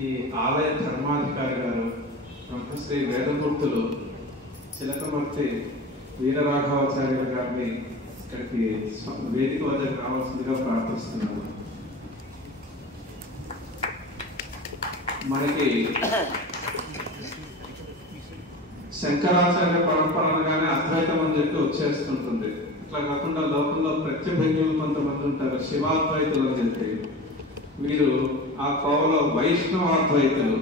ఈ ఆలయ ధర్మాధికారి గారు బ్రహ్మశ్రీ వేదమూర్తులు చిలకమర్తి వీరరాఘవాచార్యుల గారిని ఇక్కడికి వేదిక వద్దకు రావాల్సిందిగా ప్రార్థిస్తున్నాను. మనకి శంకరాచార్య పరంపర అనగానే అద్వైతం అని చెప్పి వచ్చేస్తుంటుంది. ఇట్లా కాకుండా లోకంలో ప్రత్యభిజ్ఞులు కొంతమంది ఉంటారు, శివాద్వైతులు అని చెప్పి. వీరు ఆ కోవలో వైష్ణవాద్వైతులు.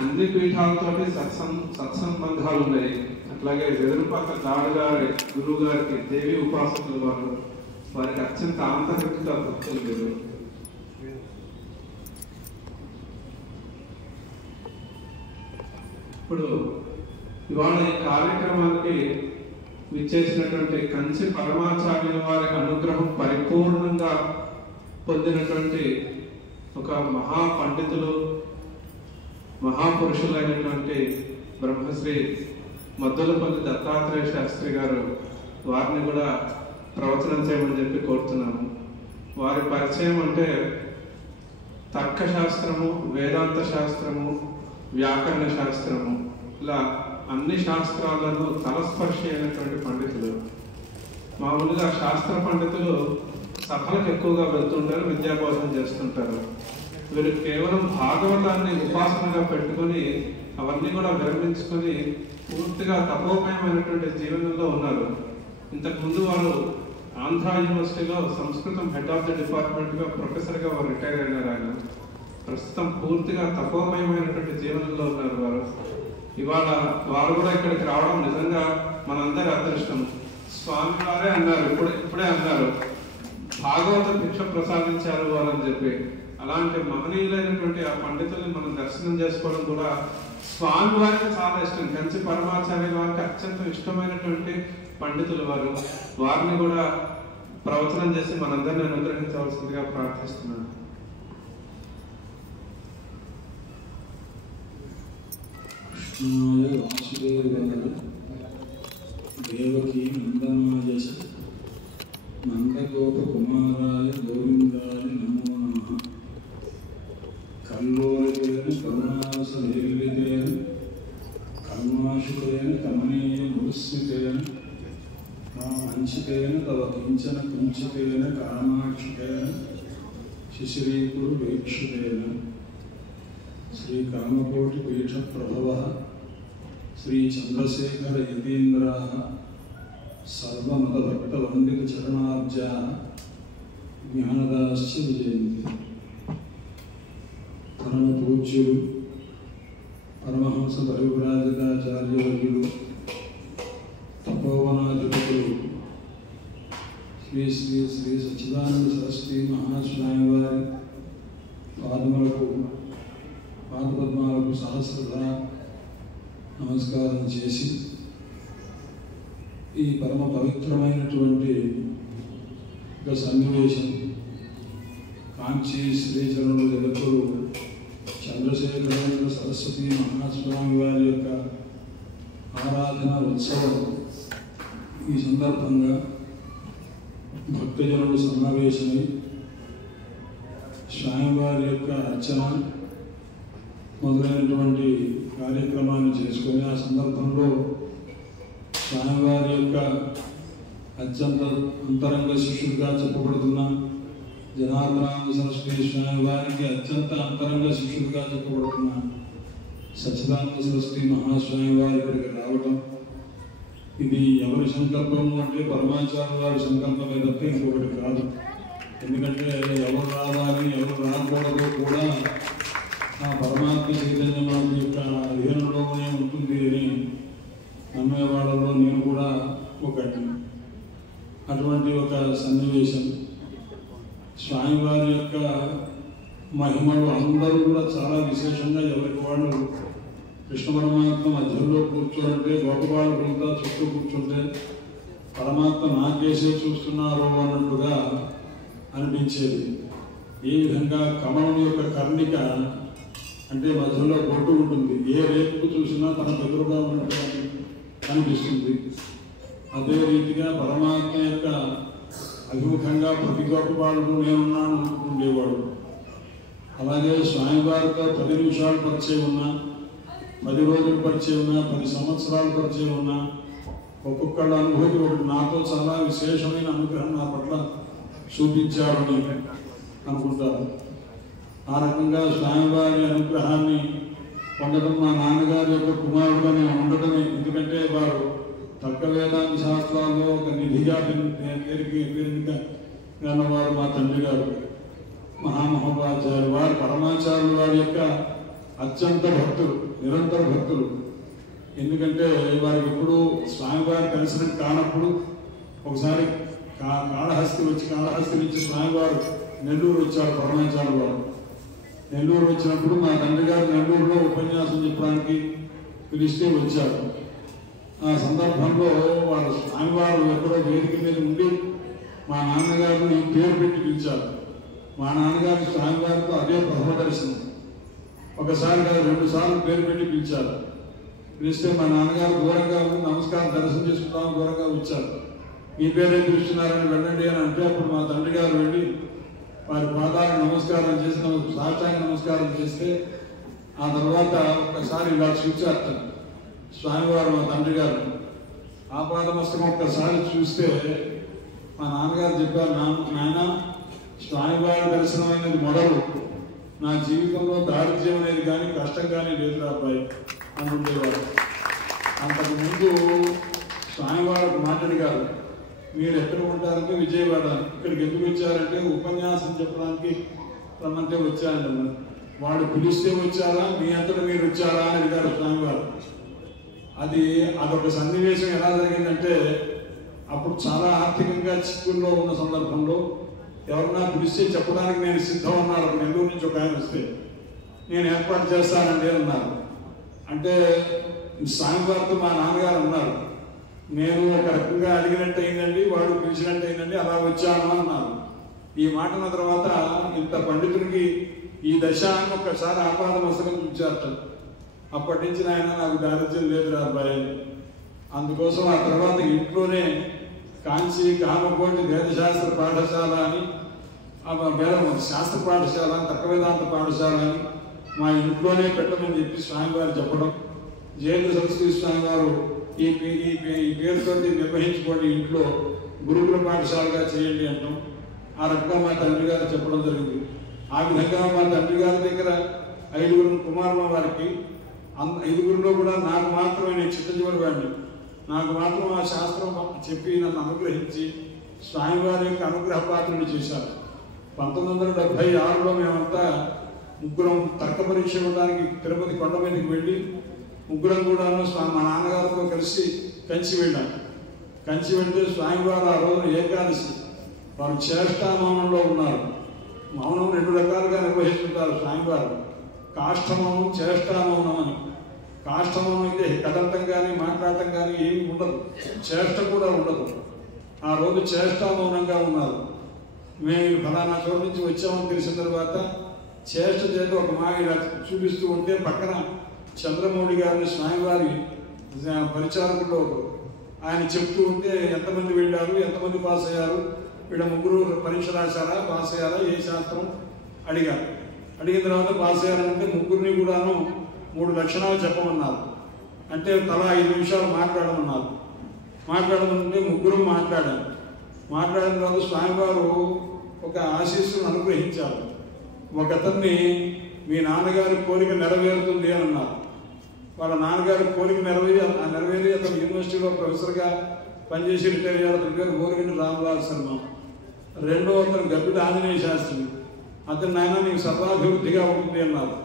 అన్ని పీఠాలతోటి సత్సంబంధాలు ఉన్నాయి. అట్లాగే వెదురుపాక దాడు గారి గురువు గారికి దేవి ఉపాసకులు వారికి అత్యంత ఆంతరిక భక్తులు వీరు. ఇప్పుడు ఇవాళ ఈ కార్యక్రమానికి విచ్చేసినటువంటి కంచి పరమాచార్యుల వారి అనుగ్రహం పరిపూర్ణంగా పొందినటువంటి ఒక మహాపండితులు, మహాపురుషులైనటువంటి బ్రహ్మశ్రీ మద్దులపల్లి దత్తాత్రేయ శాస్త్రి గారు, వారిని కూడా ప్రవచనం చేయమని చెప్పి కోరుతున్నాము. వారి పరిచయం అంటే తర్కశాస్త్రము, వేదాంత శాస్త్రము, వ్యాకరణ శాస్త్రము, ఇలా అన్ని శాస్త్రాలను తలస్పర్శి అయినటువంటి పండితులు. మామూలుగా శాస్త్ర పండితులు సభలకు ఎక్కువగా వెళ్తుంటారు, విద్యాబోధన చేస్తుంటారు. వీరు కేవలం భాగవతాన్ని ఉపాసనగా పెట్టుకొని అవన్నీ కూడా విరమించుకొని పూర్తిగా తపోమయమైనటువంటి జీవనంలో ఉన్నారు. ఇంతకుముందు వారు ఆంధ్ర యూనివర్సిటీలో సంస్కృతం హెడ్ ఆఫ్ ది డిపార్ట్మెంట్గా ప్రొఫెసర్గా వారు రిటైర్ అయినారు. ఆయన ప్రస్తుతం పూర్తిగా తపోమయమైనటువంటి జీవనంలో ఉన్నారు వారు. ఇవాళ వారు కూడా ఇక్కడికి రావడం నిజంగా మనందరి అదృష్టం. స్వామి వారే అన్నారు, ఇప్పుడే అన్నారు, భాగవత భిక్ష ప్రసాదించారు వారని చెప్పి. అలాంటి మహనీయులైనటువంటి ఆ పండితుల్ని మనం దర్శనం చేసుకోవడం కూడా స్వామి వారికి చాలా ఇష్టం. కంచి పరమాచార్య వారికి అత్యంత ఇష్టమైనటువంటి పండితులు వారు. వారిని కూడా ప్రవచనం చేసి మనందరినీ అనుగ్రహించవలసిందిగా ప్రార్థిస్తున్నాను. దేవకీ నందనాయ నందగోప కుమారాయ గోవిందాయ నమో నమః. కల్లోలితేన కరుణాసలేలితేన కర్మాశుతేన కమనీయ ముస్మితేన మంచితేన తవ కించన కుంచితేన కామాక్షితేన శిశిరీకుడు వీక్షితేన శ్రీ కామకోటి పీఠ ప్రభవ శ్రీ చంద్రశేఖర యతీంద్రా సర్వమత భక్త వందిత చరణాబ్జా జ్ఞానదాశ్చ విజయంతి. పరమ పూజ్యులు పరమహంస పరివ్రాజకాచార్యులు తపోవనాధిపతులు శ్రీ శ్రీ శ్రీ సచ్చిదానంద సరస్వతి మహాస్వామి వారి పాదపద్మాలకు సహస్రధ నమస్కారం చేసి ఈ పరమ పవిత్రమైనటువంటి ఒక సన్నివేశం కాంచీ శ్రీచరణుల జగత్తులు చంద్రశేఖరేంద్ర సరస్వతి మహాస్వామి వారి యొక్క ఆరాధన ఉత్సవం. ఈ సందర్భంగా భక్తజనులు సమావేశమై స్వామివారి యొక్క అర్చన మొదలైనటువంటి కార్యక్రమాన్ని చేసుకొని ఆ సందర్భంలో స్వామివారి యొక్క అత్యంత అంతరంగ శిష్యుడిగా చెప్పబడుతున్న జనార్దనానంద సరస్వతి స్వామి వారికి అత్యంత అంతరంగ శిష్యుడిగా చెప్పబడుతున్న సచ్చిదానంద సరస్వతి మహాస్వామి వారి ఇక్కడికి రావటం, ఇది ఎవరి సంకల్పము అంటే పరమాచార్య వారి సంకల్పమే తప్ప ఇంకొకటి కాదు. ఎందుకంటే ఎవరు రావాలి ఎవరు రాకూడదు కూడా ఆ పరమాత్మ చైతన్యం యొక్క అధీనంలోనే ఉంటుంది అని నమ్మే వాళ్ళలో నేను కూడా ఒకటి. అటువంటి ఒక సన్నివేశం స్వామివారి యొక్క మహిమలు అందరూ కూడా చాలా విశేషంగా ఎవరికి వాళ్ళు కృష్ణ పరమాత్మ మధ్యలో కూర్చోంటే గోపబాలుగులతో చుట్టూ కూర్చుంటే పరమాత్మ నాకేసే చూస్తున్నారు అన్నట్టుగా అనిపించేది. ఈ విధంగా కమలం యొక్క కర్ణిక అంటే మధ్యలో బొట్టు ఉంటుంది, ఏ రేపు చూసినా తన ఎదురుగా ఉన్నట్టు అనిపిస్తుంది. అదే రీతిగా పరమాత్మ యొక్క అభిముఖంగా ప్రతి గోపబాలుడు నేనున్నాను అనుకుంటుండేవాడు. అలాగే స్వామివారితో 10 నిమిషాలు పరిచయం ఉన్నా, 10 రోజులు పరిచయం ఉన్నా, 10 సంవత్సరాలు పరిచయం ఉన్నా, ఒక్కొక్కళ్ళ అనుభూతి ఒకటి నాతో చాలా విశేషమైన అనుగ్రహం నా పట్ల చూపించారని అనుకుంటారు. ఆ రకంగా స్వామివారి అనుగ్రహాన్ని పొందడం మా నాన్నగారి యొక్క కుమారుడుగా నేను ఉండటమే. ఎందుకంటే వారు తర్క వేదాంత శాస్త్రాల్లో ఒక నిధిగా పేరుగా వారు మా తండ్రి గారు మహామహోపాధ్యాయులు. వారు పరమాచార్యులు వారి యొక్క అత్యంత భక్తులు, నిరంతర భక్తులు. ఎందుకంటే వారికి ఎప్పుడు స్వామివారి దర్శనం కానప్పుడు ఒకసారి కాళహస్తి నుంచి స్వామివారు నెల్లూరు వచ్చారు. పరమాచార్యులు వారు నెల్లూరు వచ్చినప్పుడు మా తండ్రి గారు నెల్లూరులో ఉపన్యాసం చెప్పడానికి పిలిస్తే వచ్చారు. ఆ సందర్భంలో వారు స్వామివారు ఎక్కడో వేదిక మీద ఉండి మా నాన్నగారిని పేరు పెట్టి పిలిచారు. మా నాన్నగారి స్వామివారితో అదే ప్రథమ దర్శనం. ఒకసారి కాదు 2 సార్లు పేరు పెట్టి పిలిచారు. పిలిస్తే మా నాన్నగారు దూరంగా నమస్కారం దర్శనం చేసుకుంటామని దూరంగా వచ్చారు. మీ పేరే పిలుస్తున్నారని వెళ్ళండి అని అంటే అప్పుడు మా తండ్రి గారు వెళ్ళి వారి పాదాలకు నమస్కారం చేసి సాష్టాంగ నమస్కారం చేస్తే ఆ తర్వాత ఒక్కసారి ఇలా చూచారు స్వామివారు మా తండ్రి గారు. ఆపాదమస్తకం ఒక్కసారి చూస్తే మా నాన్నగారు చెప్పారు, నాయన స్వామివారి దర్శనం అనేది మొదలు, నా జీవితంలో దారిద్ర్యం అనేది కానీ కష్టం కానీ లేదు అబ్బాయి అని ఉండేవారు. అంతకుముందు స్వామివారు మాట్లాడిగారు, మీరు ఎక్కడ ఉంటారంటే విజయవాడ, ఇక్కడికి ఎందుకు వచ్చారంటే ఉపన్యాసం చెప్పడానికి రమ్మంటే వచ్చారంట. వాడు పిలిస్తే వచ్చారా మీ అంతటా మీరు వచ్చారా అని అడిగారు స్వామివారు. అదొక సన్నివేశం ఎలా జరిగిందంటే అప్పుడు చాలా ఆర్థికంగా చిక్కుల్లో ఉన్న సందర్భంలో ఎవరన్నా పిలిస్తే చెప్పడానికి నేను సిద్ధం అన్నారు. నెల్లూరు నుంచి ఒక ఆయన వస్తే నేను ఏర్పాటు చేస్తానండి అన్నారు. అంటే స్వామివారితో మా నాన్నగారు అన్నారు, నేను ఒక రకంగా అడిగినట్టు అయిందండి, వాడు పిలిచినట్టు అయిందండి, అలా వచ్చాను అన్నారు. ఈ మాట అన్న తర్వాత ఇంత పండితుడికి ఈ దశ అని ఒక్కసారి ఆపాద మస్తకం చూచారట. అప్పటి నుంచి ఆయన నాకు దారిద్ర్యం లేదు అబ్బాయి. అందుకోసం ఆ తర్వాత ఇంట్లోనే కాంచి కామకోటి వేదశాస్త్ర పాఠశాల అని శాస్త్ర పాఠశాల, తర్క వేదాంత పాఠశాల అని మా ఇంట్లోనే పెట్టమని చెప్పి స్వామివారు చెప్పడం, జయంత సరస్వతి స్వామి గారు ఈ పేరుతో నిర్వహించుకోండి, ఇంట్లో గురుకుల పాఠశాలగా చేయండి అంటాం. ఆ రకంగా మా తండ్రి గారు చెప్పడం జరిగింది. ఆ విధంగా మా తండ్రి గారి దగ్గర 5 కుమారుల వారికి 5 కూడా నాకు మాత్రమే, నేను చిట్ట వాడిని, నాకు మాత్రం ఆ శాస్త్రం చెప్పి నన్ను అనుగ్రహించి స్వామివారి యొక్క అనుగ్రహ పాత్రని చేశారు. 1976లో మేమంతా 3 తర్క పరీక్ష ఇవ్వడానికి తిరుపతి కొండ మీదకి వెళ్ళి 3 కూడాను మా నాన్నగారితో కలిసి కంచి వెళ్ళాం. కంచి వెళ్తే స్వామివారు ఆ రోజున ఏకాదశి, వారు చేష్టామౌనంలో ఉన్నారు. మౌనం 2 రకాలుగా నిర్వహిస్తుంటారు స్వామివారు, కాష్టమౌనం, చేష్టామౌనం అని. కాష్టమౌనం అయితే కదలటం కానీ మాట్లాడటం కానీ ఏమి ఉండదు, చేష్ట కూడా ఉండదు. ఆ రోజు చేష్టామౌనంగా ఉన్నారు. మేము ఫలానా చోటు నుంచి వచ్చామని తెలిసిన తర్వాత చేష్ట చేత ఒక ఇలా చూపిస్తూ ఉంటే పక్కన చంద్రమౌళి గారిని స్వామివారి పరిచారకుల్లో ఆయన చెప్తూ ఉంటే ఎంతమంది వెళ్ళారు, ఎంతమంది పాస్ అయ్యారు, వీళ్ళ 3 పరీక్ష రాశారా, పాస్ అయ్యారా, ఏ శాస్త్రం అడిగారు. అడిగిన తర్వాత పాస్ అయ్యారంటే 3 కూడాను 3 లక్షణాలు చెప్పమన్నారు. అంటే తలా 5 నిమిషాలు మాట్లాడమన్నారు. మాట్లాడమంటే 3 మాట్లాడారు. మాట్లాడిన తర్వాత స్వామివారు ఒక ఆశీస్సును అనుగ్రహించారు. ఒకతన్ని మీ నాన్నగారి కోరిక నెరవేరుతుంది అని అన్నారు. వాళ్ళ నాన్నగారి కోరిక నెరవేరి అతను యూనివర్సిటీలో ప్రొఫెసర్గా పనిచేసి రిటైర్ అయ్యారు. అతని పేరు గోరగంటి రామలాల్ శర్మ. 2వ అతను గబ్బిడి ఆంజనేయ శాస్త్రి. అతను నాయన నీకు సర్వాభివృద్ధిగా ఉంటుంది అన్నారు.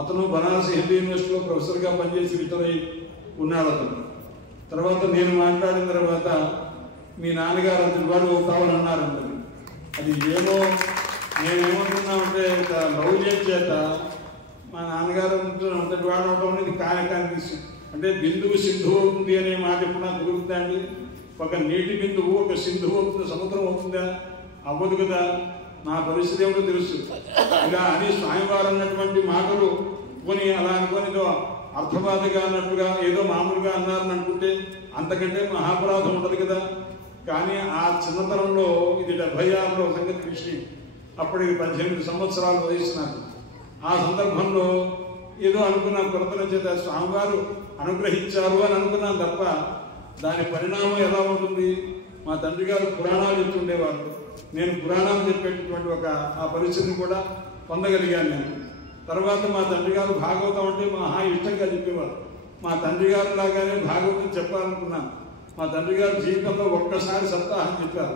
అతను బనారస్ హిందూ యూనివర్సిటీలో ప్రొఫెసర్గా పనిచేసి రిటైర్ అయి ఉన్నాడు అతను. తర్వాత నేను మాట్లాడిన తర్వాత మీ నాన్నగారు అంతటి వాడు అవుతావని అన్నారంటే అది ఏమో నేనేమనుకున్నామంటే లౌల్యం చేత మా నాన్నగారు అంతటి వాడు అవటం అనేది కాయకానికి అంటే బిందువు సింధువు అవుతుంది అనే మాట ఎప్పుడు నాకు దొరుకుతుందండి. ఒక నీటి బిందువు ఒక సింధువు అవుతుంది, సముద్రం అవుతుందా? అవ్వదు కదా. నా పరిస్థితి ఏమిటో తెలుసు. ఇలా అని స్వామివారు అన్నటువంటి మాటలు కొని అలా అనుకోనిదో అర్థవాదిగా అన్నట్టుగా ఏదో మామూలుగా అన్నారని అనుకుంటే అంతకంటే మహాపరాధం ఉండదు కదా. కానీ ఆ చిన్నతనంలో ఇది 76లో సంగతి విషయం. అప్పటికి 18 సంవత్సరాల వయసు నాకు. ఆ సందర్భంలో ఏదో అనుకున్నాను, కొరతన చేత స్వామివారు అనుగ్రహించారు అని అనుకున్నాను తప్ప దాని పరిణామం ఎలా ఉంటుంది. మా తండ్రి గారు పురాణాలు చెప్తుండేవారు. నేను పురాణాలు చెప్పేటటువంటి ఆ పరిస్థితిని కూడా పొందగలిగాను నేను. తర్వాత మా తండ్రి గారు భాగవతం అంటే మహా ఇష్టంగా చెప్పేవారు. మా తండ్రి గారు లాగానే భాగవతం చెప్పాలనుకున్నాను. మా తండ్రి గారు జీవితంలో ఒక్కసారి సప్తాహం చెప్పారు.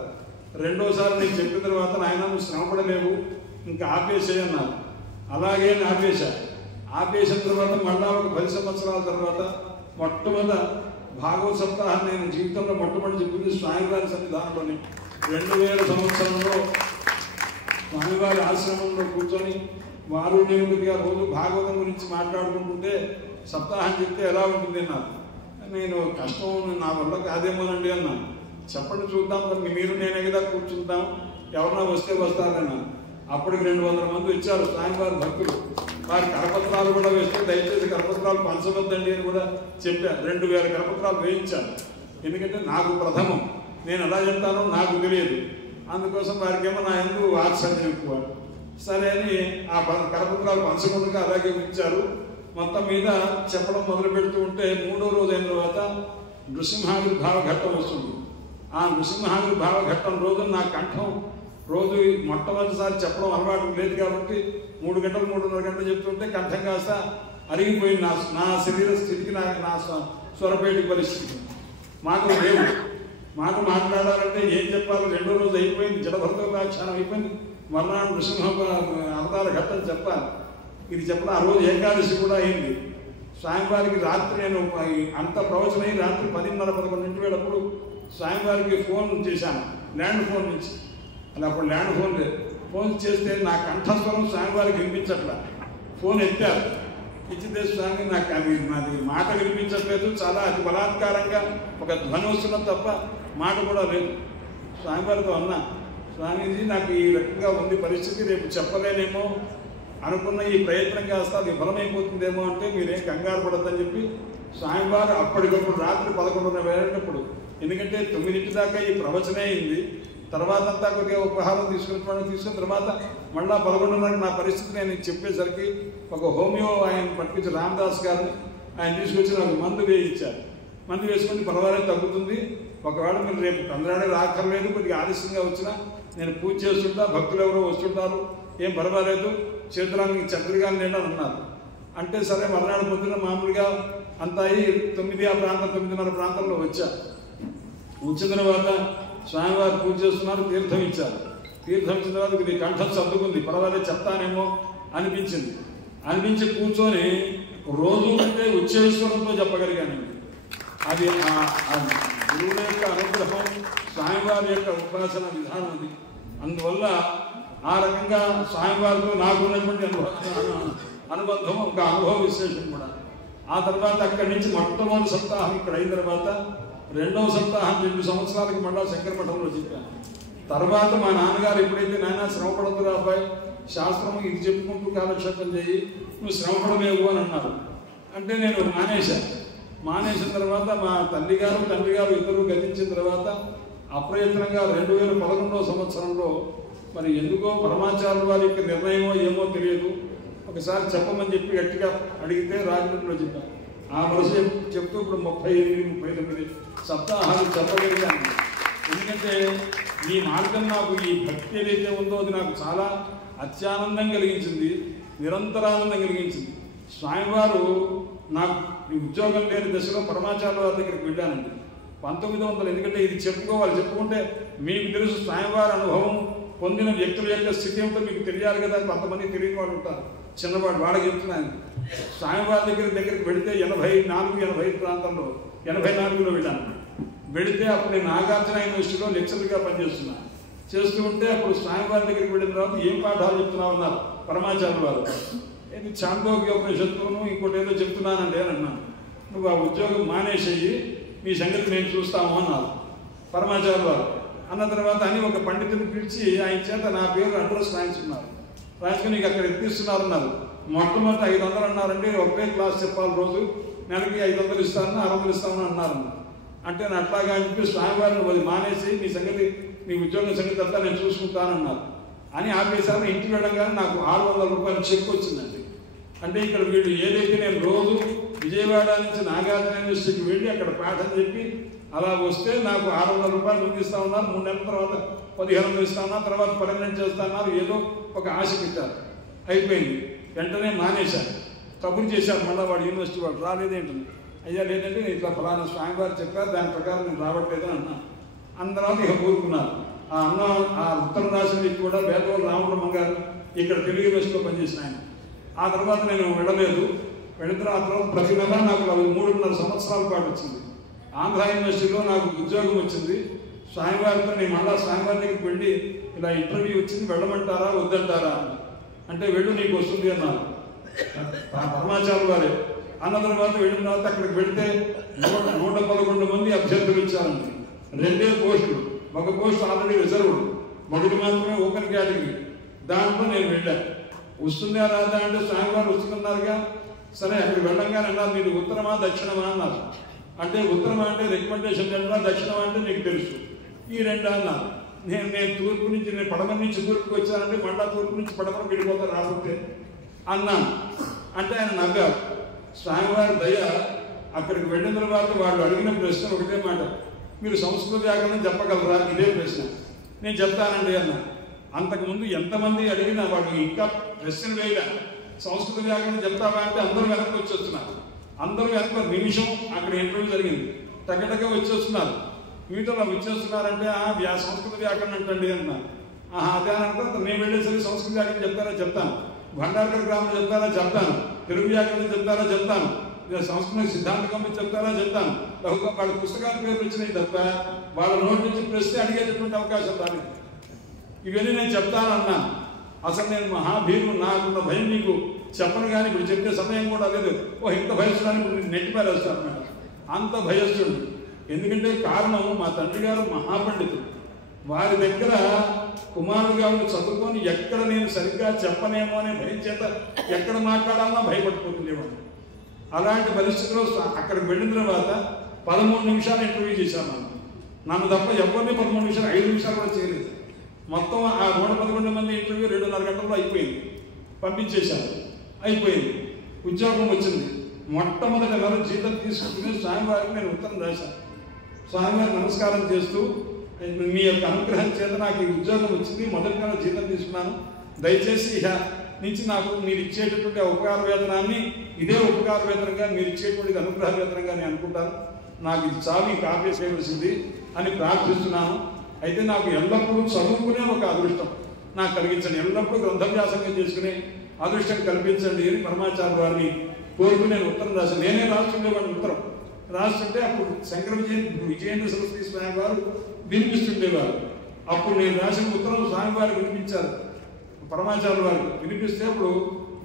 రెండోసారి నేను చెప్పిన తర్వాత నాయన నువ్వు శ్రమపడలేవు, ఇంకా ఆపేసేయన్నారు. అలాగే ఆపేసిన తర్వాత మళ్ళా ఒక 10 సంవత్సరాల తర్వాత మొట్టమొదట భాగవత సప్తాహం నేను జీవితంలో మొట్టమొదటి చెప్పింది స్వామివారి సన్నిధానంలోని 2000 సంవత్సరంలో స్వామివారి ఆశ్రమంలో కూర్చొని వారు నేను రోజు భాగవతం గురించి మాట్లాడుకుంటుంటే సప్తాహం చెప్తే ఎలా ఉంటుంది అన్నారు. నేను కష్టం నా వల్ల కాదేమోనండి అన్నాను. చెప్పండి చూద్దాం, మీరు నేనే కదా కూర్చుంటాం, ఎవరన్నా వస్తే వస్తారన్నాను. అప్పటికి 200 మంది వచ్చారు స్వామివారి భక్తులు. వారి కరపత్రాలు కూడా వేస్తే దయచేసి కరపత్రాలు పంచవద్దండి అని కూడా చెప్పారు. 2000 కరపత్రాలు వేయించాను. ఎందుకంటే నాకు ప్రథమం, నేను ఎలా చెప్తానో నాకు తెలియదు. అందుకోసం వారికి ఏమో నా ఎందుకు వాత్సల్యం ఎక్కువ. సరే అని ఆ కరపత్రాలు పంచకుండా అలాగే ఉంచారు. మొత్తం మీద చెప్పడం మొదలు పెడుతూ ఉంటే 3వ రోజు అయిన తర్వాత నృసింహావిర్భావ ఘట్టం వస్తుంది. ఆ నృసింహావిర్భావ ఘట్టం రోజు నా కంఠం రోజు మొట్టమొదటిసారి చెప్పడం అలవాటు లేదు కాబట్టి 3 గంటలు 3:30 గంటలు చెప్తుంటే కంఠం కాస్త అరిగిపోయింది. నా శరీర స్థితికి నా స్వరపేటి పరిస్థితికి మాటలు లేవు. మాట్లాడాలంటే ఏం చెప్పాలో 2వ రోజు అయిపోయింది, జలభరతోపాఖ్యానం అయిపోయింది. మర్నాడు నృసింహ అవతార ఘట్టం చెప్పాలి. ఇది చెప్పడం ఆ రోజు ఏకాదశి కూడా అయింది. స్వామివారికి రాత్రి నేను అంత ప్రవచన అయి రాత్రి 10:30-11 వేళప్పుడు స్వామివారికి ఫోన్ చేశాను ల్యాండ్ ఫోన్ నుంచి. అలా అప్పుడు ల్యాండ్ ఫోన్ లేదు. ఫోన్ చేస్తే నా కంఠస్వరం స్వామివారికి వినిపించట్లా. ఫోన్ ఎత్తారు. ఇచ్చితే స్వామి నాకు నాది మాట వినిపించట్లేదు, చాలా అతి బలాత్కారంగా ఒక ధ్వని వస్తున్నది తప్ప మాట కూడా లేదు. స్వామివారితో అన్నా, స్వామీజీ నాకు ఈ రకంగా ఉంది పరిస్థితి, రేపు చెప్పలేనేమో, అనుకున్న ఈ ప్రయత్నం కాస్త అది విఫలమైపోతుందేమో అంటే మీరేం కంగారు పడద్దని చెప్పి స్వామివారు అప్పటికప్పుడు రాత్రి 11:30 వేరేటప్పుడు, ఎందుకంటే 9 దాకా ఈ ప్రవచనే అయింది. తర్వాత అంతా కొద్దిగా ఉపహారం తీసుకున్న తర్వాత మళ్ళా 11:30 నా పరిస్థితి నేను చెప్పేసరికి ఒక హోమియో ఆయన పట్టుకొచ్చి రామదాస్ గారు ఆయన తీసుకొచ్చి నాకు మందు వేయించారు. మందు వేసుకొని పర్వాలేదు తగ్గుతుంది, ఒకవేళ మీరు రేపు తొందరగా రాక్కర్లేదు, కొద్దిగా ఆలస్యంగా వచ్చినా నేను పూజ చేస్తుంటా, భక్తులు ఎవరో వస్తుంటారు, ఏం పర్వాలేదు, చేతురానికి చక్రిగా లేని అన్నారు. అంటే సరే మర్నాడు పొద్దున మామూలుగా అంతా అయ్యి 9 ఆ ప్రాంతం 9:30 ప్రాంతంలో వచ్చా. వచ్చిన తర్వాత స్వామివారు పూజ చేస్తున్నారు, తీర్థం ఇచ్చారు. తీర్థం ఇచ్చిన తర్వాత ఇది కంఠం సర్దుకుంది, పర్వాలేదు చెప్తానేమో అనిపించి కూర్చొని రోజు అంటే ఉచ్చేశ్వరంతో చెప్పగలిగానండి. అది గురువుల యొక్క అనుగ్రహం, స్వామివారి యొక్క ఉపాసన విధానం అది. అందువల్ల ఆ రకంగా స్వామివారితో నాకు ఉన్నటువంటి అనుబంధం ఒక అనుభవ విశేషం కూడా. ఆ తర్వాత అక్కడి నుంచి మొట్టమొదటి సప్తాహం ఇక్కడ అయిన తర్వాత 2వ సప్తాహం 2 సంవత్సరాలకి మళ్ళా శంకరమఠంలో చెప్పాను. తర్వాత మా నాన్నగారు ఎప్పుడైతే నాయన శ్రమపడదురా అబ్బాయి, శాస్త్రం ఇది చెప్పుకుంటూ కాలక్షేపం చేయి, నువ్వు శ్రమపడలేవు అని అన్నారు. అంటే నేను మానేసిన తర్వాత మా తండ్రి గారు ఇద్దరు గతించిన తర్వాత అప్రయత్నంగా 2011వ సంవత్సరంలో మరి ఎందుకో పరమాచార్యుల వారి యొక్క నిర్ణయమో ఏమో తెలియదు, ఒకసారి చెప్పమని చెప్పి గట్టిగా అడిగితే రాజమండ్రిలో చెప్పాను. ఆ వరుస చెప్తూ ఇప్పుడు 38-39 సప్తాహాలు చెప్పగలిగాను. ఎందుకంటే ఈ మార్గం నాకు ఈ భక్తి ఏదైతే ఉందో అది నాకు చాలా అత్యానందం కలిగించింది, నిరంతరానందం కలిగించింది. స్వామివారు నాకు ఈ ఉద్యోగం లేని దశలో పరమాచార్యుల వారి దగ్గరికి వెళ్ళానండి 1900. ఎందుకంటే ఇది చెప్పుకుంటే మీకు తెలుసు, స్వామివారి అనుభవం పొందిన వ్యక్తుల యొక్క స్థితి ఏమిటో మీకు తెలియాలి కదా. కొంతమంది తెలియని వాళ్ళు ఉంటారు, చిన్నవాడు వాళ్ళకి చెప్తున్నాను. స్వామివారి దగ్గరికి వెళితే 84-85 ప్రాంతంలో 84లో వెళ్ళాను. వెళితే అప్పుడు నేను నాగార్జున యూనివర్సిటీలో లెక్చరర్గా పనిచేస్తున్నాను. చేస్తూ ఉంటే అప్పుడు స్వామివారి దగ్గరికి వెళ్ళిన తర్వాత ఏం పాఠాలు చెప్తున్నావు అన్నారు పరమాచార్యుల వారు. ఇది చాందోగ్యోపనిషత్తును ఇంకోటి ఏదో చెప్తున్నానండి అని అన్నాను. నువ్వు ఆ ఉద్యోగం మానేసేయి, మీ సంగతి నేను చూస్తాము అన్నారు పరమాచార్యుల వారు. అన్న తర్వాత అని ఒక పండితుని పిలిచి ఆయన చేత నా పేరు అడ్రస్ రాయించుకున్నారు. రాయించుకుని నీకు అక్కడ ఎత్తిస్తున్నారు అన్నారు. మొట్టమొదటి 500 అన్నారండి, ఒకే క్లాస్ చెప్పాలి రోజు, నెలకి 500 ఇస్తాను 600 ఇస్తామని అన్నారు. అంటే నేను అట్లాగా అని చెప్పి స్వామివారిని అది మానేసి నీ సంగతి నీ ఉద్యోగం సంగతి అంతా నేను చూసుకుంటానన్నారు అని ఆపేసారు. ఇంటికి వెళ్ళగానే నాకు 600 రూపాయలు చెక్ వచ్చిందండి. అంటే ఇక్కడ వీళ్ళు ఏదైతే నేను రోజు విజయవాడ నుంచి నాగార్జున యూనివర్సిటీకి వెళ్ళి అక్కడ పాఠం చెప్పి అలా వస్తే నాకు 600 రూపాయలు ముందు ఇస్తా ఉన్నారు. 3 నెలల తర్వాత 1500 ఇస్తా ఉన్నారు. తర్వాత పర్మనెంట్ చేస్తా ఉన్నారు. ఏదో ఒక ఆశ పెట్టారు. అయిపోయింది. వెంటనే మానేశాను. కబురు చేశారు మళ్ళీ వాడు యూనివర్సిటీ వాడు రాలేదేంటి. అయ్యా లేదంటే ఇట్లా ఫలానా స్వామివారు చెప్పారు, దాని ప్రకారం నేను రావట్లేదని అన్నాను. అందరం ఇక కోరుకున్నారు. ఆ అన్న ఆ ఉత్తరం రాసిన వ్యక్తి కూడా వేదవోలు రామబ్రహ్మ గారు ఇక్కడ తెలుగు యూనివర్సిటీలో పనిచేసిన ఆయన. ఆ తర్వాత నేను వెళ్ళలేదు. వెళ్ళిన ఆ తర్వాత ప్రతి నెల నాకు 3.5 సంవత్సరాల పాటు వచ్చింది. ఆంధ్ర యూనివర్సిటీలో నాకు ఉద్యోగం వచ్చింది. స్వామివారితో నేను మళ్ళా స్వామివారి దగ్గరికి వెళ్ళి ఇలా ఇంటర్వ్యూ వచ్చింది, వెళ్ళమంటారా వద్దంటారా అంటే వెళ్ళు నీకు వస్తుంది అన్నారు పరమాచార్య వారే. అన్న తర్వాత వెళ్ళిన తర్వాత అక్కడికి వెళితే 111 మంది అభ్యర్థులు ఇచ్చారండి. 2 పోస్టులు. ఒక పోస్ట్ ఆల్రెడీ రిజర్వ్డ్, ఒకటి మాత్రమే ఓపెన్ కేటగిరీ. దాంట్లో నేను వెళ్ళాను. వస్తుందా రాదా అంటే స్వామివారు వస్తున్నారుగా. సరే అక్కడికి వెళ్ళంగానే అన్నారు నీకు ఉత్తరమా దక్షిణమా అన్నారు. అంటే ఉత్తరమా అంటే రికమెండేషన్ లెటర్, దక్షిణమా అంటే నీకు తెలుసు. ఈ 2 అన్నారు. నేను తూర్పు నుంచి నేను పడమర నుంచి తూర్పుకి వచ్చానంటే మళ్ళా తూర్పు నుంచి పడమర వెళ్ళిపోతాను రాకపోతే అన్నాను. అంటే ఆయన నవ్వారు. స్వామివారి దయ. అక్కడికి వెళ్ళిన తర్వాత వాళ్ళు అడిగిన ప్రశ్న ఒకటే మాట, మీరు సంస్కృత వ్యాకరణం చెప్పగలరా? ఇదే ప్రశ్న. నేను చెప్తానండి అన్నా. అంతకుముందు ఎంతమంది అడిగినా వాళ్ళు ఇంకా ప్రశ్న వేయలే. సంస్కృత వ్యాకరణం చెప్తావా అంటే అందరూ వెనక్కి వచ్చేస్తున్నారు. అందరూ వెనక నిమిషం అక్కడ ఇంటర్వ్యూ జరిగింది. టగటగ వచ్చేస్తున్నారు. వీటిలో వచ్చేస్తున్నారంటే సంస్కృత వ్యాకరణం అంటండి అన్నారు. అదే అని అనుకో నేను వెళ్ళేసరికి సంస్కృత వ్యాకరణం చెప్తారా చెప్తాను, భండార్కర్ గ్రామం చెప్తారా చెప్తాను, తెలుగు వ్యాకరణం చెప్తారా చెప్తాను, సంస్కృత సిద్ధాంత కంపెనీ చెప్తారా చెప్తాను. వాళ్ళ పుస్తకాల పేర్లు వచ్చినాయి తప్ప వాళ్ళ నోటి నుంచి ప్రశ్న అడిగేటటువంటి అవకాశం రాలేదు. ఇవన్నీ నేను చెప్తాను అన్నాను. అసలు నేను మహాభీరు, నాకున్న భయం నీకు చెప్పను కానీ ఇప్పుడు చెప్పే సమయం కూడా లేదు. ఇంత భయస్తున్నాను ఇప్పుడు నేను నెట్టి పారేస్తాను అన్నమాట. అంత భయస్తుడు. ఎందుకంటే కారణం మా తండ్రి గారు మహాపండితుడు. వారి దగ్గర కుమారుడు గారు చదువుకొని ఎక్కడ నేను సరిగ్గా చెప్పనేమో అనే భయం చేత ఎక్కడ మాట్లాడాలన్నా భయపడిపోతుండేవాడు. అలాంటి పరిస్థితిలో అక్కడికి వెళ్ళిన తర్వాత 13 నిమిషాలు ఇంటర్వ్యూ చేశాను. నన్ను తప్ప ఎవరిని 13 నిమిషాలు 5 నిమిషాలు కూడా చేయలేదు. మొత్తం ఆ 111 మంది ఇంటర్వ్యూ 2.5 గంటల్లో అయిపోయింది. పంపించేశాను. అయిపోయింది. ఉద్యోగం వచ్చింది. మొట్టమొదటి నెల జీతం తీసుకుంటే స్వామివారికి నేను ఉత్తరం రాశాను. స్వామివారికి నమస్కారం చేస్తూ మీ యొక్క అనుగ్రహం చేత నాకు ఈ ఉద్యోగం వచ్చింది, మొదటి నెల జీతం తీసుకున్నాను. దయచేసి ఇక నుంచి నాకు మీరు ఇచ్చేటటువంటి ఉపకార వేతనాన్ని ఇదే ఉపకార వేతనంగా మీరు ఇచ్చేటువంటి అనుగ్రహ వేతనంగా నేను అనుకుంటాను. నాకు ఇది చాలు, ఈ కాపీ చేయవలసింది అని ప్రార్థిస్తున్నాను. అయితే నాకు ఎల్లప్పుడూ చదువుకునే ఒక అదృష్టం నాకు కలిగించండి, ఎల్లప్పుడూ గ్రంథవ్యాసంగా చేసుకునే అదృష్టం కల్పించండి అని పరమాచార్య వారిని కోరుకుని నేను ఉత్తరం రాశాను. నేనే రాస్తుండేవాడిని. ఉత్తరం రాస్తుంటే అప్పుడు శంకర విజయేంద్ర సరస్వతి స్వామి వారు వినిపిస్తుండేవారు. అప్పుడు నేను రాసిన ఉత్తరం స్వామివారికి వినిపించారు. పరమాచార్య వారికి వినిపిస్తే అప్పుడు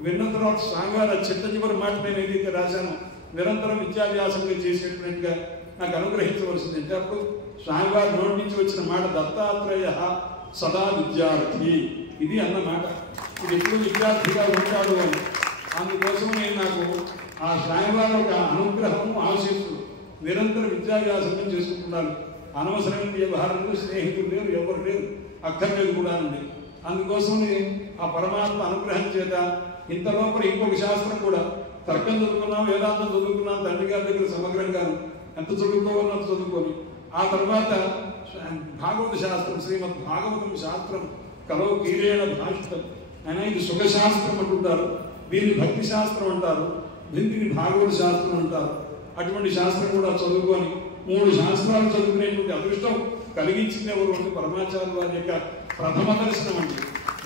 విన్న తర్వాత స్వామివారి చిట్ట చివరి మాట నేను ఏదైతే రాశాను, నిరంతరం విద్యాభ్యాసంగా చేసేటట్టుగా నాకు అనుగ్రహించవలసింది అంటే అప్పుడు స్వామివారి నోటి నుంచి వచ్చిన మాట దత్తాత్రేయ సదా విద్యార్థి, ఇది అన్నమాట. ఇది ఎప్పుడు విద్యార్థిగా ఉంటాడు అని. అందుకోసమే నాకు ఆ స్వామివారి యొక్క అనుగ్రహం ఆశీస్సులు నిరంతర విద్యాభ్యాసం చేసుకుంటున్నారు. అనవసరమైన వ్యవహారంలో స్నేహితులు లేరు, ఎవరు లేరు, అక్కర్లేదు కూడా అండి. అందుకోసమే ఆ పరమాత్మ అనుగ్రహం చేత ఇంత లోపల ఇంకొక శాస్త్రం కూడా తర్కం చదువుకున్నాం, వేదాంతం చదువుకున్నాం, తండ్రి గారి దగ్గర సమగ్రంగాను ఎంత చదువుకోవాలో అంత చదువుకొని ఆ తర్వాత భాగవత శాస్త్రం, శ్రీమద్ భాగవతం శాస్త్రం కలో కీరేణ భాషితం అయినా ఇది సుఖశాస్త్రం అంటుంటారు, దీన్ని భక్తి శాస్త్రం అంటారు, దీన్ని భాగవత శాస్త్రం అంటారు. అటువంటి శాస్త్రం కూడా చదువుకొని 3 శాస్త్రాలు చదువుకునేటువంటి అదృష్టం కలిగించింది ఎవరు అంటే పరమాచార్య వారి యొక్క ప్రథమ దర్శనం అండి.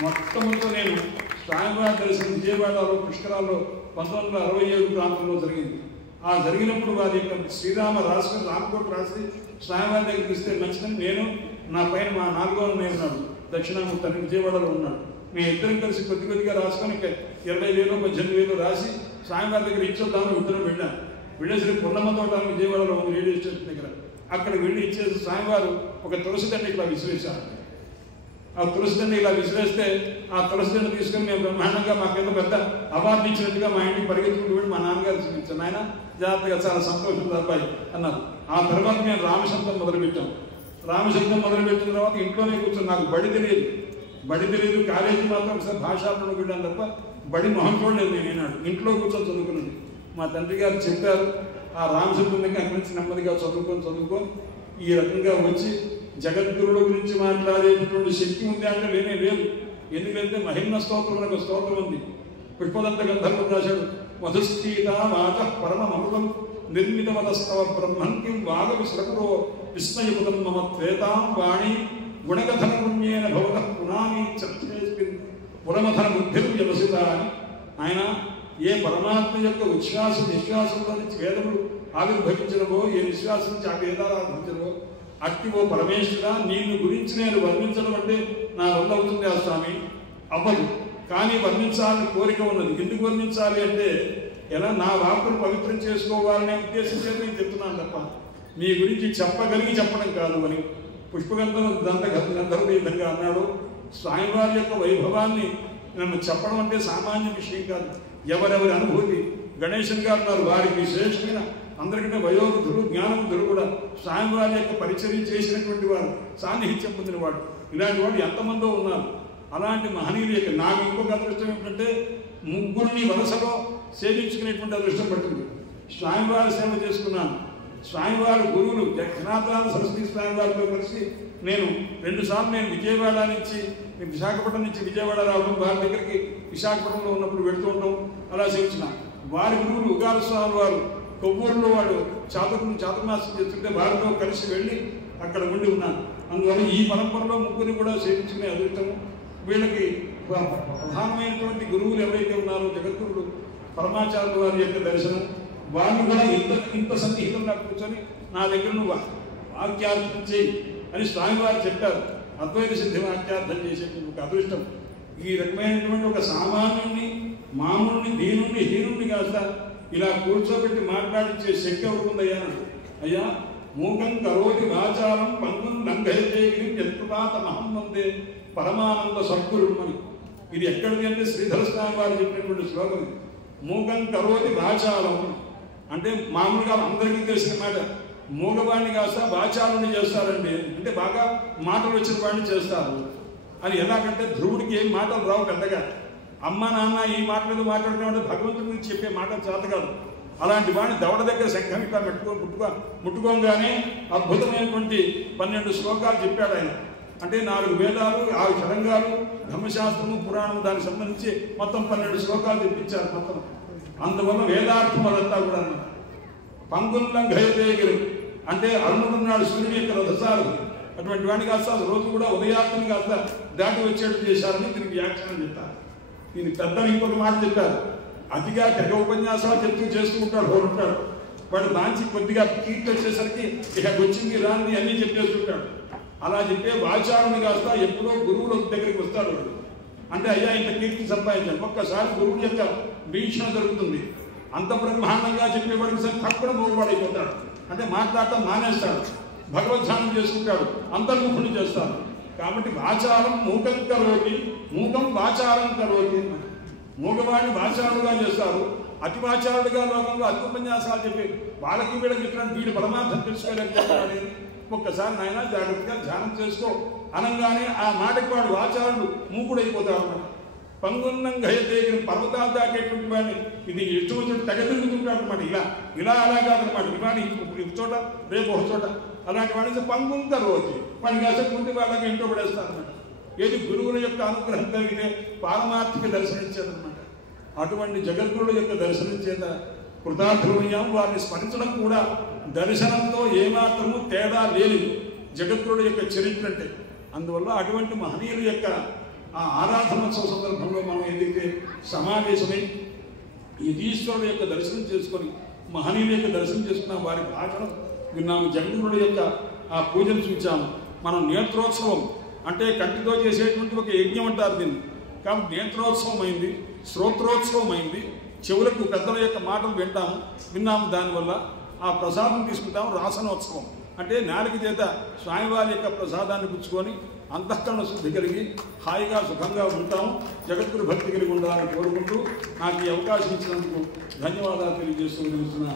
మొట్టమొదట నేను స్వామివారి దర్శనం విజయవాడలో పుష్కరాల్లో 1967 ప్రాంతంలో జరిగింది. ఆ జరిగినప్పుడు వారి యొక్క శ్రీరామ రాసుకొని రామకోట రాసి స్వామివారి దగ్గరికి ఇస్తే మంచిదని నేను నా పైన మా 4వ అన్నయ్య ఉన్నాడు, దక్షిణామూర్తి అని విజయవాడలో ఉన్నాడు. మేము ఇద్దరం కలిసి కొద్దిగా రాసుకొని 20,000 18,000 రాసి స్వామివారి దగ్గర ఇచ్చొద్దామని ఇద్దరం వెళ్ళాను. వెళ్ళేసరికి పున్నమ్మ తోట విజయవాడలో ఉంది, రేడియో స్టేషన్ దగ్గర. అక్కడికి వెళ్ళి ఇచ్చేసి స్వామివారు ఒక తులసి దండ ఇట్లా విసిరేశారు. ఆ తులసి దండ ఇలా విసిరేస్తే ఆ తులసి దండ తీసుకొని మేము బ్రహ్మాండంగా మాకేదో పెద్ద అవార్డు ఇచ్చినట్టుగా మా ఇంటికి పరిగెత్తుకుంటూ వెళ్ళి మా నాన్నగారు చూపించాను. ఆయన జాగ్రత్తగా చాలా సంతోషం అబ్బాయి అన్నారు. ఆ తర్వాత నేను రామశబ్దం మొదలుపెట్టాం. రామశబ్దం మొదలుపెట్టిన తర్వాత ఇంట్లోనే కూర్చొని నాకు బడి తెలియదు కాలేజీ మాత్రం ఒకసారి భాషాపూర్వక వెళ్ళాను తప్ప బడి మొహం చూడలేదు. నేనేనాడు ఇంట్లో కూర్చొని చదువుకున్నది. మా తండ్రి గారు చెప్పారు ఆ రామశబ్దం దగ్గర అక్కడి నుంచి నెమ్మదిగా చదువుకొని ఈ రకంగా వచ్చి జగద్గురుల గురించి మాట్లాడేటటువంటి శక్తి ఉంది అంటే లేదు. ఎందుకంటే మహిమ్న స్తోత్రం అనే ఒక స్తోత్రం ఉంది. పుష్పదంత గంధర్వుడు రాశాడు, మధుస్థీత వాత పరమమృతం నిర్మితమతస్తవ బ్రహ్మంకిం వాగ విశ్రకురో విస్మయపుతం మమ త్వేతాం వాణి గుణగధన పుణ్యేన భవత పునామి చర్చేస్మిన్ పురమధన బుద్ధిర్వ్యవసిత అని. ఆయన ఏ పరమాత్మ యొక్క ఉచ్ఛ్వాస నిశ్వాసంలో నుంచి వేదములు ఆవిర్భవించినవో, ఏ నిశ్వాసం నుంచి ఆ వేదాలు ఆవిర్భవించినవో అట్టి ఓ పరమేశ్వర నిన్ను గురించి నేను వర్ణించడం అంటే నా వల్ల అవుతుంది ఆ స్వామి, అవ్వదు. కానీ వర్ణించాలని కోరిక ఉన్నది. ఎందుకు వర్ణించాలి అంటే ఎలా నా వాక్కును పవిత్రం చేసుకోవాలనే ఉద్దేశంతో నేను చెప్తున్నాను తప్ప మీ గురించి చెప్పగలిగి చెప్పడం కాదు అని. పుష్పగంధం గంధర్వుడు ఈ విధంగా అన్నాడు. స్వామివారి యొక్క వైభవాన్ని నన్ను చెప్పడం అంటే సామాన్య విషయం కాదు. ఎవరెవరి అనుభూతి. గణేశన్ గారు ఉన్నారు, వారికి విశేషమైన అందరికంటే వయోవృద్ధులు జ్ఞానవంతులు కూడా స్వామివారి యొక్క పరిచర్య చేసినటువంటి వారు, సాన్నిహిత్యం పొందిన వాడు. ఇలాంటి వాడు ఎంతమందో ఉన్నారు. అలాంటి మహనీయుల యొక్క నాకు ఇంకొక అదృష్టం ఏమిటంటే ముగ్గురిని వరుసలో సేవించుకునేటువంటి అదృష్టం పట్టింది. స్వామివారి సేవ చేసుకున్నాను. స్వామివారి గురువులు జగన్నాథానంద సరస్వతి స్వామివారితో కలిసి నేను 2 సార్లు నేను విజయవాడ నుంచి విశాఖపట్నం నుంచి విజయవాడ రావడం, వారి దగ్గరికి విశాఖపట్నంలో ఉన్నప్పుడు వెళుతూ ఉండడం అలా సేవించిన. వారి గురువులు ఉగాల స్వామి వారు కొవ్వూరులో వాడు చాతుర్మాసం చేస్తుంటే వారితో కలిసి వెళ్ళి అక్కడ ఉండి ఉన్నాను. అందువల్ల ఈ పరంపరలో ముగ్గురిని కూడా సేవించుకునే అదృష్టము. వీళ్ళకి ప్రధానమైనటువంటి గురువులు ఎవరైతే ఉన్నారో జగద్గురుడు పరమాచార్యుల వారి యొక్క దర్శనం, వారిని కూడా ఇంత సన్నిహితంగా కూర్చొని నా దగ్గర నువ్వు వాక్యార్థం చేయి అని స్వామివారు చెప్పారు. అద్వైత సిద్ధి వాక్యార్థం చేసేటువంటి ఒక అదృష్టం. ఈ రకమైనటువంటి ఒక సామాన్యుని, మామూలుని, దీనుణ్ణి, హీనుణ్ణి కాస్త ఇలా కూర్చోబెట్టి మాట్లాడించే శక్తి ఎవరుకుందయ్యా? అయ్యా మూకం కరోటి వాచారం పంగుం లంఘయతేగిరి యత్కృపాత మహమ్మందే పరమానంద సద్గురు అని. ఇది ఎక్కడిది అంటే శ్రీధర స్వామి వారు చెప్పినటువంటి శ్లోకం. మూకం కరోటి వాచారం అంటే మామూలుగా అందరికీ తెలిసిన మాట. మూగవాణ్ణి కాస్త వాచారుని చేస్తారండి అంటే బాగా మాటలు వచ్చిన వాడిని చేస్తారు అని. ఎలాగంటే ధ్రువుడికి ఏం మాటలు రావు పెద్దగా. అమ్మ నాన్న ఈ మాటలు మాట్లాడుతున్నామంటే భగవంతుడి గురించి చెప్పే మాటలు చేత కాదు. అలాంటి వాడిని దవడ దగ్గర శంఖం ఇట్లా ముట్టుకోగానే అద్భుతమైనటువంటి 12 శ్లోకాలు చెప్పాడు ఆయన. అంటే 4 వేదాలు, 6 షడంగాలు, ధర్మశాస్త్రము, పురాణము, దానికి సంబంధించి మొత్తం 12 శ్లోకాలు తెప్పించారు మొత్తం. అందువల్ల వేదార్థం అదంతా కూడా అన్నమాట. పంగుల్లం ఘయతేగిరి అంటే అరుణుడున్నాడు సూర్యుని యొక్క రథసారు. అటువంటి వాడిని కాస్త రోజు కూడా ఉదయాత్తుని కాస్త దాటి వచ్చేట్టు చేశారని దీనికి వ్యాఖ్యానం చెప్పారు. దీని పెద్దలు ఇంకొక మాట చెప్పారు. అతిగా తెగ ఉపన్యాసాలు చేస్తూ ఉంటాడు ఉంటాడు వాడు దాంచి కొద్దిగా కీర్తి వచ్చేసరికి ఇక వచ్చింది రాంది అన్నీ చెప్పేస్తుంటాడు. అలా చెప్పే వాచారుని కాస్త ఎప్పుడో గురువుల దగ్గరికి వస్తాడు. అంటే అయ్యా ఇంత కీర్తి సంపాదించాను. ఒక్కసారి గురువు యొక్క వీక్షణ జరుగుతుంది. అంత బ్రహ్మాండంగా చెప్పేవాడికి సరే తక్కువ మూగవాడైపోతాడు. అంటే మాట్లాడటం మానేస్తాడు, భగవద్ధ్యానం చేసుకుంటాడు, అంతర్ముఖుని చేస్తాడు. కాబట్టి వాచారం మూకం కరోతి, మూకం వాచారం కరోతి. మూగవాడిని వాచారుడుగా చేస్తారు. అతి వాచారుడుగా లోకంలో అతి ఉపన్యాసాలు చెప్పి వాళ్ళకి వీళ్ళకి ఇట్లాంటి వీడి పరమార్థం తెలుసుకోలేకపోతాడు. ఒక్కసారి నాయన జాగ్రత్తగా ధ్యానం చేసుకో అనగానే ఆ మాటకి వాడు వాచారుడు మూకుడైపోతాడు అన్నమాట. పంగున్నం గయతేగిరి పర్వతాలు దాటేటువంటి వాడిని ఇది ఎటు చోట తెగ తిరుగుతుంటాడు అనమాట. ఇలా అలా కాదనమాట. ఇవాళ ఒక చోట రేపు ఒక చోట అలాంటి వాడిని పంగుంత రోజు వాడిని కాసేపు ముందు వాళ్ళకి ఇంట్లో పడేస్తారనమాట. ఏది గురువుల యొక్క అనుగ్రహం కలిగితే పారమార్థిక దర్శనం చేతనమాట. అటువంటి జగద్గురుల యొక్క దర్శనం చేత కృతార్థులయ్యాం. వారిని స్మరించడం కూడా దర్శనంతో ఏమాత్రము తేడా లేదు జగద్గురుల యొక్క చరిత్ర అంటే. అందువల్ల అటువంటి మహనీయుల యొక్క ఆ ఆరాధనోత్సవ సందర్భంలో మనం ఏదైతే సమావేశమై యతీశ్వరుడు యొక్క దర్శనం చేసుకొని మహనీయుల యొక్క దర్శనం చేసుకున్నాం, వారి భాషను విన్నాము, జగద్గురుల యొక్క ఆ పూజను చూచాము. మనం నేత్రోత్సవం అంటే కంటితో చేసేటువంటి ఒక యజ్ఞం అంటారు దీన్ని. కాబట్టి నేత్రోత్సవం అయింది, శ్రోత్రోత్సవం అయింది, చెవులకు పెద్దల యొక్క మాటలు విన్నాము. దానివల్ల ఆ ప్రసాదం తీసుకుంటాము. రాసనోత్సవం అంటే నాలుగు చేత స్వామివారి యొక్క ప్రసాదాన్ని పుచ్చుకొని అంతఃకరణ శుద్ధి కలిగి హాయిగా సుఖంగా ఉంటాము. జగద్గురు భక్తి కలిగి ఉండాలని కోరుకుంటూ నాకు ఈ అవకాశం ఇచ్చినందుకు ధన్యవాదాలు తెలియజేస్తూ నిలుస్తున్నా.